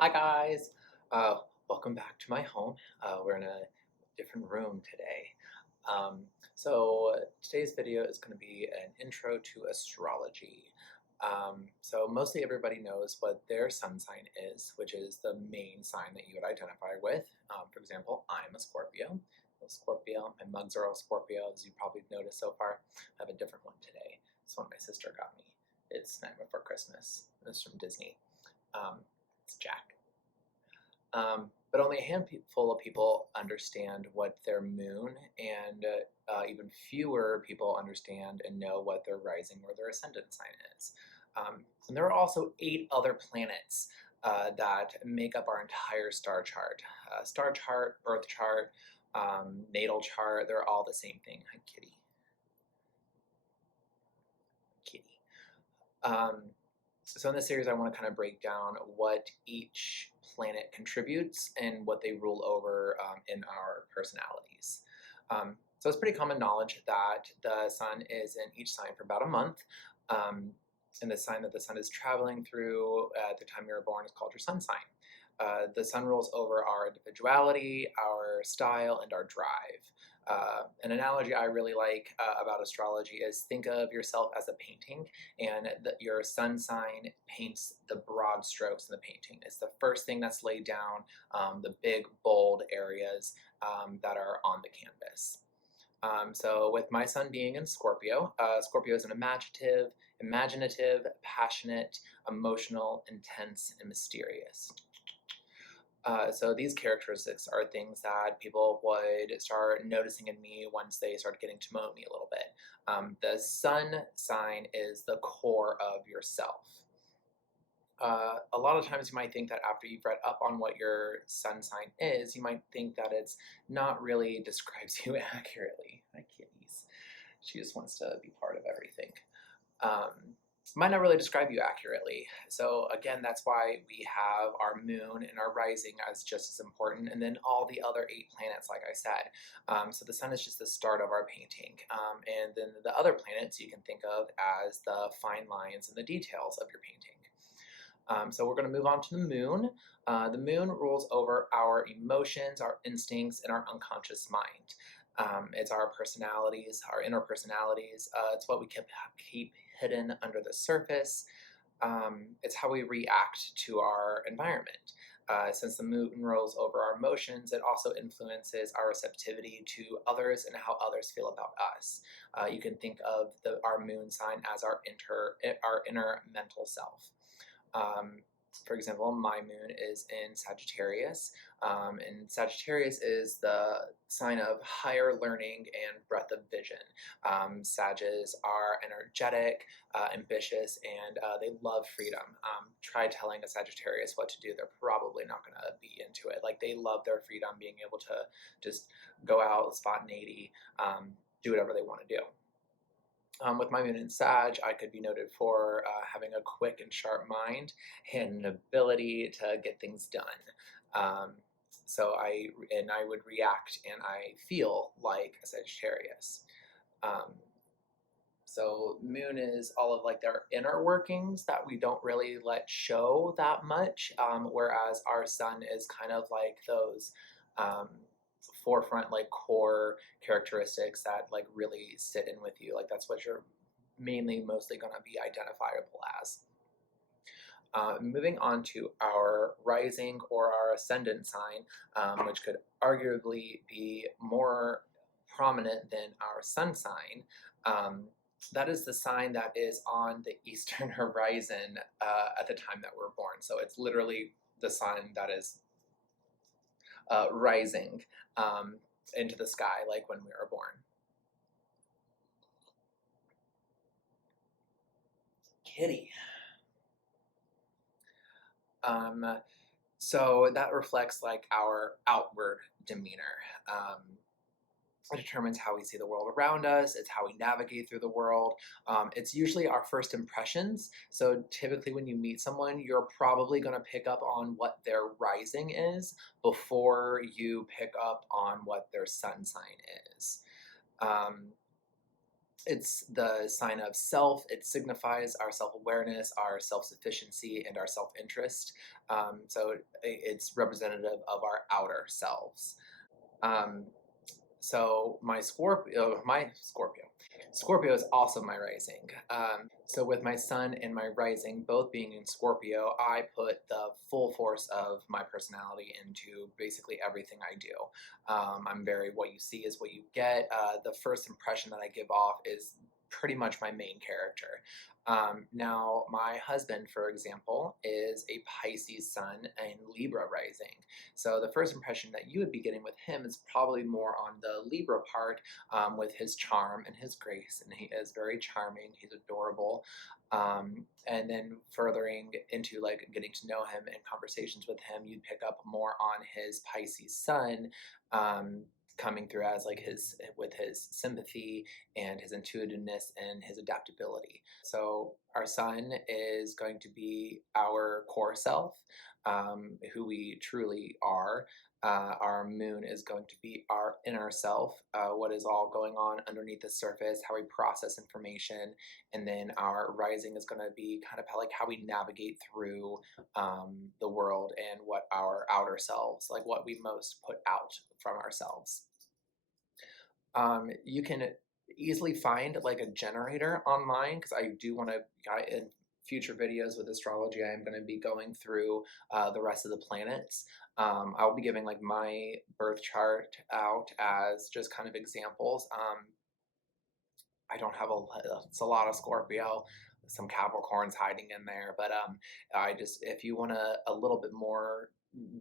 Hi guys, welcome back to my home. We're in a different room today. Today's video is going to be an intro to astrology. So mostly everybody knows what their sun sign is, which is the main sign that you would identify with. For example, I'm a Scorpio. My mugs are all Scorpio, as you probably noticed so far. I have a different one today. This one my sister got me. It's Night Before Christmas. It's from Disney. It's Jack. But only a handful of people understand what their moon, and even fewer people understand and know what their rising or their ascendant sign is. And there are also 8 other planets that make up our entire star chart. Birth chart, natal chart, they're all the same thing. Hi, kitty. Kitty. So in this series, I want to kind of break down what each planet contributes and what they rule over in our personalities. So it's pretty common knowledge that the sun is in each sign for about a month. And the sign that the sun is traveling through at the time you were born is called your sun sign. The sun rules over our individuality, our style, and our drive. An analogy I really like about astrology is think of yourself as a painting, and your sun sign paints the broad strokes in the painting. It's the first thing that's laid down, the big, bold areas that are on the canvas. So with my sun being in Scorpio, Scorpio is an imaginative, passionate, emotional, intense, and mysterious. So these characteristics are things that people would start noticing in me once they start getting to know me a little bit. The sun sign is the core of yourself. A lot of times you might think that after you've read up on what your sun sign is, you might think that it's not really describes you accurately. Hi, kitties. She just wants to be part of everything. Might not really describe you accurately. So again, that's why we have our moon and our rising as just as important, and then all the other 8 planets, like I said. So the sun is just the start of our painting. And then the other planets you can think of as the fine lines and the details of your painting. So we're going to move on to the moon. The moon rules over our emotions, our instincts, and our unconscious mind. It's our personalities, our inner personalities. It's what we keep hidden under the surface. It's how we react to our environment. Since the moon rules over our emotions, it also influences our receptivity to others and how others feel about us. You can think of our moon sign as our inner mental self. For example, my moon is in Sagittarius, and Sagittarius is the sign of higher learning and breadth of vision. Sages are energetic, ambitious, and they love freedom. Try telling a Sagittarius what to do, they're probably not going to be into it. Like, they love their freedom, being able to just go out spontaneity, do whatever they want to do. With my moon in Sag, I could be noted for having a quick and sharp mind and an ability to get things done. So I would react and I feel like a Sagittarius. So moon is all of like their inner workings that we don't really let show that much, whereas our sun is kind of like those forefront, like core characteristics that like really sit in with you. Like that's what you're mostly going to be identifiable as. Moving on to our rising or our ascendant sign, which could arguably be more prominent than our sun sign. That is the sign that is on the eastern horizon at the time that we're born. So it's literally the sign that is rising into the sky, like when we were born. Kitty. So that reflects like our outward demeanor. It determines how we see the world around us. It's how we navigate through the world. It's usually our first impressions. So typically, when you meet someone, you're probably going to pick up on what their rising is before you pick up on what their sun sign is. Um, it's the sign of self. It signifies our self awareness, our self sufficiency, and our self interest. So it's representative of our outer selves. Um, So Scorpio is also my rising. So with my sun and my rising both being in Scorpio, I put the full force of my personality into basically everything I do. I'm very, what you see is what you get. The first impression that I give off is pretty much my main character. Now, my husband, for example, is a Pisces sun and Libra rising. So the first impression that you would be getting with him is probably more on the Libra part, with his charm and his grace, and he is very charming. He's adorable. And then furthering into like getting to know him and conversations with him, you'd pick up more on his Pisces sun. Um, Coming through as like his, with his sympathy and his intuitiveness and his adaptability. So our sun is going to be our core self, who we truly are. Our moon is going to be our inner self, what is all going on underneath the surface, how we process information. And then our rising is going to be kind of like how we navigate through the world and what our outer selves, like what we most put out from ourselves. You can easily find like a generator online, because I do want to, in future videos with astrology, I am going to be going through the rest of the planets. I'll be giving like my birth chart out as just kind of examples. I don't have it's a lot of Scorpio, some Capricorns hiding in there, but I just, if you want a little bit more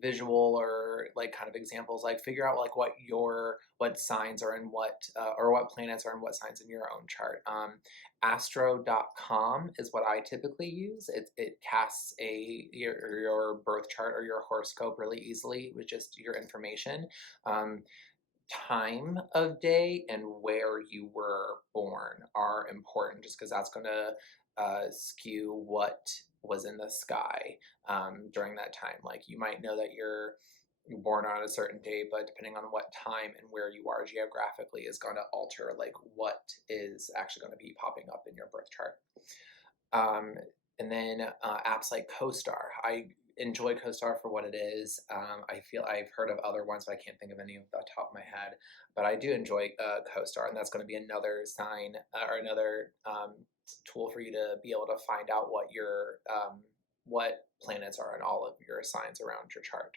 visual or like kind of examples, like figure out like what signs are in what, or what planets are in what signs in your own chart. Astro.com is what I typically use. It casts your birth chart or your horoscope really easily with just your information. Time of day and where you were born are important, just because that's going to skew what was in the sky during that time. Like you might know that you're born on a certain day, but depending on what time and where you are geographically is going to alter like what is actually going to be popping up in your birth chart. Um, and then apps like CoStar. I enjoy CoStar for what it is. I feel I've heard of other ones, but I can't think of any off the top of my head. But I do enjoy CoStar, and that's going to be another sign or another tool for you to be able to find out what planets are in all of your signs around your chart.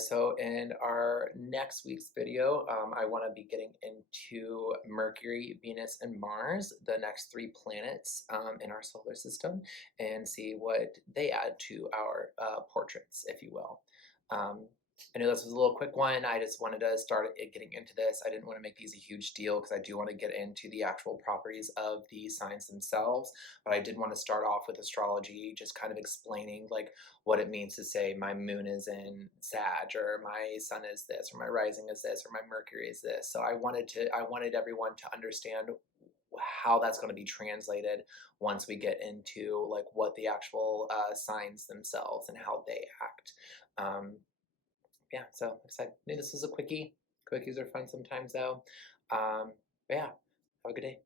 So in our next week's video, I want to be getting into Mercury, Venus, and Mars, the next three planets in our solar system, and see what they add to our portraits, if you will. I know this was a little quick one. I just wanted to start getting into this. I didn't want to make these a huge deal because I do want to get into the actual properties of the signs themselves, but I did want to start off with astrology, just kind of explaining like what it means to say my moon is in Sag, or my sun is this, or my rising is this, or my Mercury is this. So I wanted everyone to understand how that's going to be translated once we get into like what the actual signs themselves and how they act. Yeah, so like I said, maybe this was a quickie. Quickies are fun sometimes though. But yeah, have a good day.